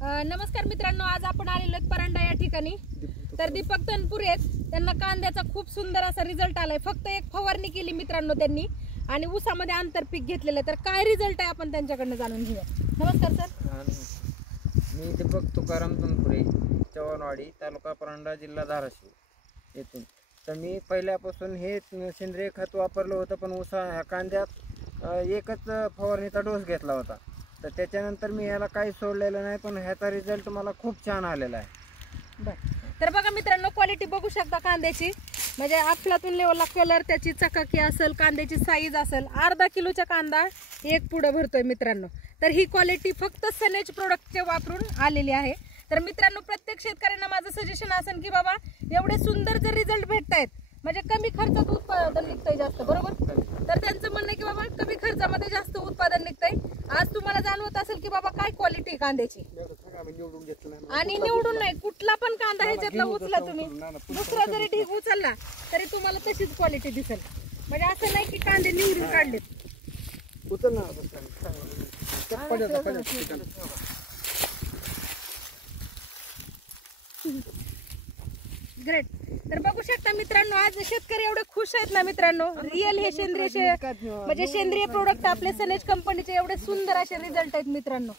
नमस्कार मित्रांनो, आज आपण आलेलो आहोत परांडा या ठिकाणी. तर दीपक तनपुरे आहेत. त्यांना कांद्याचा खूप सुंदर असा रिझल्ट आलाय. फक्त एक फवारणी केली मित्रांनो त्यांनी आणि ऊसामध्ये आंतरपीक घेतलेलं. तर काय रिझल्ट आहे आपण त्यांच्याकडनं जाणून घेऊया. नमस्कार सर. मी दीपक तुकाराम तनपुरे, चव्हाणवाडी, तालुका परांडा, जिल्हा धाराशिव येथून. तर मी पहिल्यापासून हे सेंद्रिय खत वापरलं होतं, पण ह्या कांद्यात एकच फवारणीचा डोस घेतला होता. तर त्याच्यानंतर मी ह्याला काही सोडलेलं नाही, पण ह्याचा रिझल्ट मला खूप छान आलेला आहे. बरं, तर बघा मित्रांनो, क्वालिटी बघू शकता कांद्याची. म्हणजे अफलातून लेवलला कलर, त्याची चकाकी असेल, कांद्याची साईज असेल. अर्धा किलोचा कांदा एक पुढं भरतोय मित्रांनो. तर ही क्वालिटी फक्त सनेज प्रोडक्टचे वापरून आलेली आहे. तर मित्रांनो, प्रत्येक शेतकऱ्यांना माझं सजेशन असेल की बाबा, एवढे सुंदर जर रिझल्ट भेटतायत म्हणजे कमी खर्चात उत्पादन निघतंय जास्त, बरोबर. तर त्यांचं म्हणणं आहे की बाबा कमी खर्चामध्ये जास्त उत्पादन निघतंय. आज तुम्हाला जाणवत असेल की बाबा काय क्वालिटी कांद्याची. आणि निवडून नाही, कुठला पण कांदा ह्याच्यातला उचला तुम्ही, दुसरा जरी ढीग उचलला तरी तुम्हाला तशीच क्वालिटी दिसेल. म्हणजे असं नाही की कांदे निवडून काढलेत. ग्रेट. तर बघू शकता मित्रांनो, आज शेतकरी एवढे खुश आहेत ना मित्रांनो. रिअल हे सेंद्रिय म्हणजे सेंद्रिय प्रोडक्ट आपले सनेज कंपनीचे एवढे सुंदर असे रिझल्ट आहेत मित्रांनो.